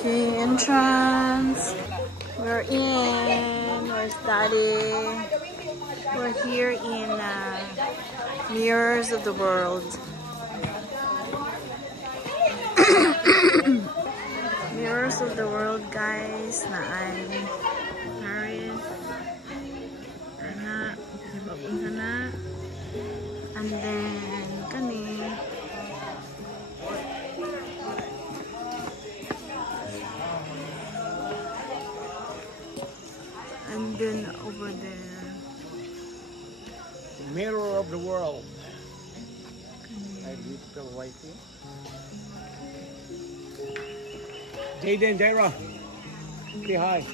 Okay, entrance. We're in. Where's Daddy? We're here in Mirrors of the World. Mirrors of the World, guys. Naan Paris. Ana, papunta na. And then kani. And then over there. Mirror of the World. I little whitey. Jaden, Dara. Say hi.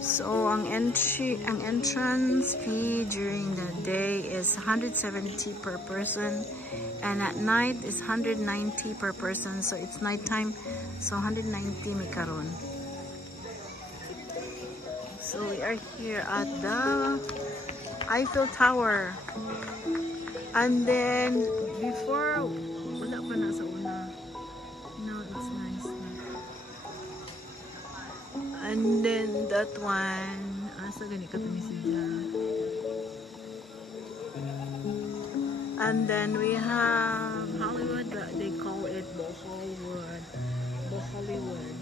So ang entrance fee during the day is 170 per person, and at night is 190 per person. So it's nighttime, so 190 mi karon. So we are here at the Eiffel Tower, and then before wala pa na sa una. No, it's nice. And then that one, asa gani ka tumisidya. And then we have Hollywood, they call it Hollywood. Hollywood.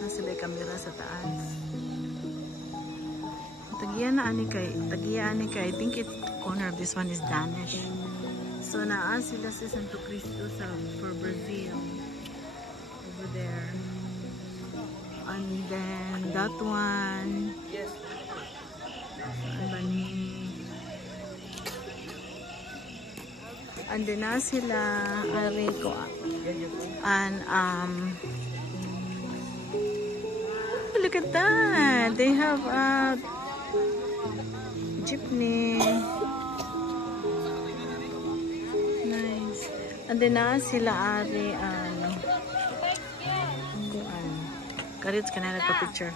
Nasa may camera sa taas. Tagiya ani kay, I think it's owner of this one is Danish. So naa sila sa Santo Cristo for Brazil over there. And then that one, and then na sila ari ko, and look at that, they have a jeepney. Nice. And then na sila ari Karits ka na nagpa-picture.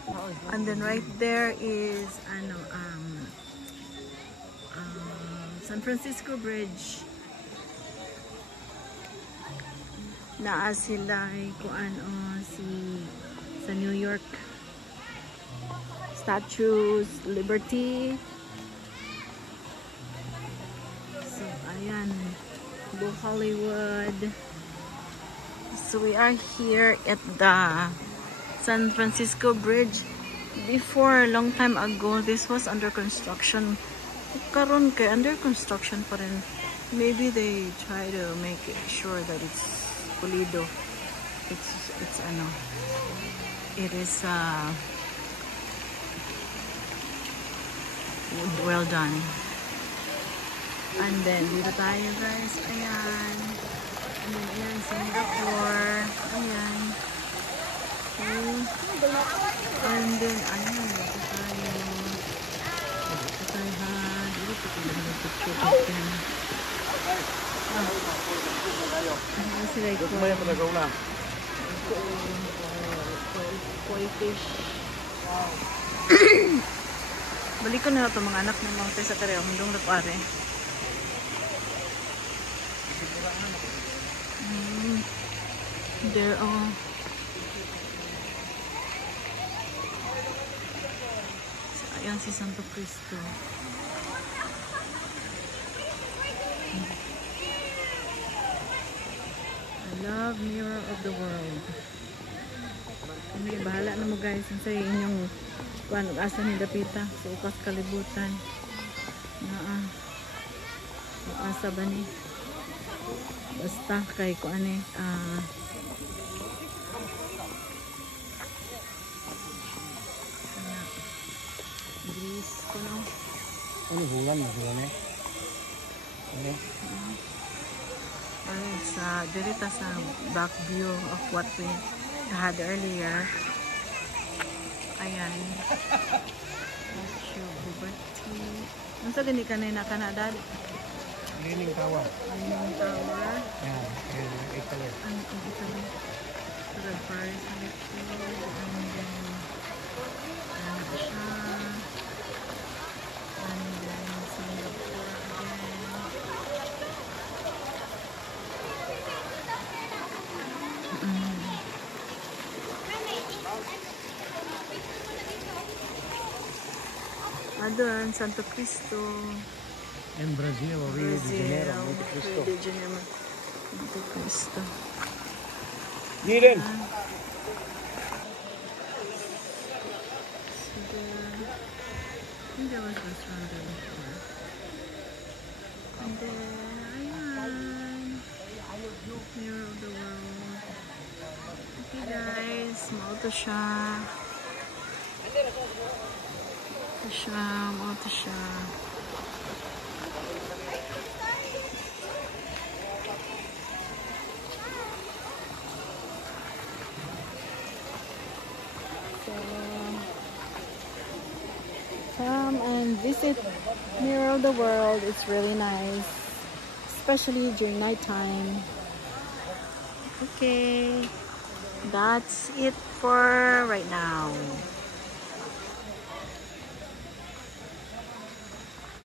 And then right there is San Francisco Bridge. Naa sila sa New York. Statues, Liberty. So ayan, Hollywood. So we are here at the San Francisco Bridge. Before, a long time ago, this was under construction. Karon kay under construction pa rin. Maybe they try to make it sure that it's pulido. It is well done. And then dito tayo, guys. Ayan. And then ayan, Singapore. Ayan. And then ayan, ito tayo koi fish. Balik ko na ito mga anak ng mga sa kare mundong napare. There are ayan si Santo Cristo. I love Mirror of the World. Bahala na mo guys sa inyong kuan asa ni dapita sa ukas kalibutan. Asa ba ni? Basta kay kuan ano hulan mo eh? Sa dirita sa back view of what we had earlier. Ayan. Liberty. Ano sa gani ka na Canada? Leaning Tower. Leaning Tower. Yeah, in Italy. And in Italy. The Paris and then siya. And then Singapore again. Adon, Santo Cristo. In Brazil, Rio de Janeiro, Monte Cristo. Rio de Janeiro, Monte Cristo. Eden. I think there was a restaurant there before. And then, ayan. Mirror of the world. Okay guys, mao to siya. Mao to siya. Come and visit Mirror of the World. It's really nice, especially during nighttime. Okay, that's it for right now.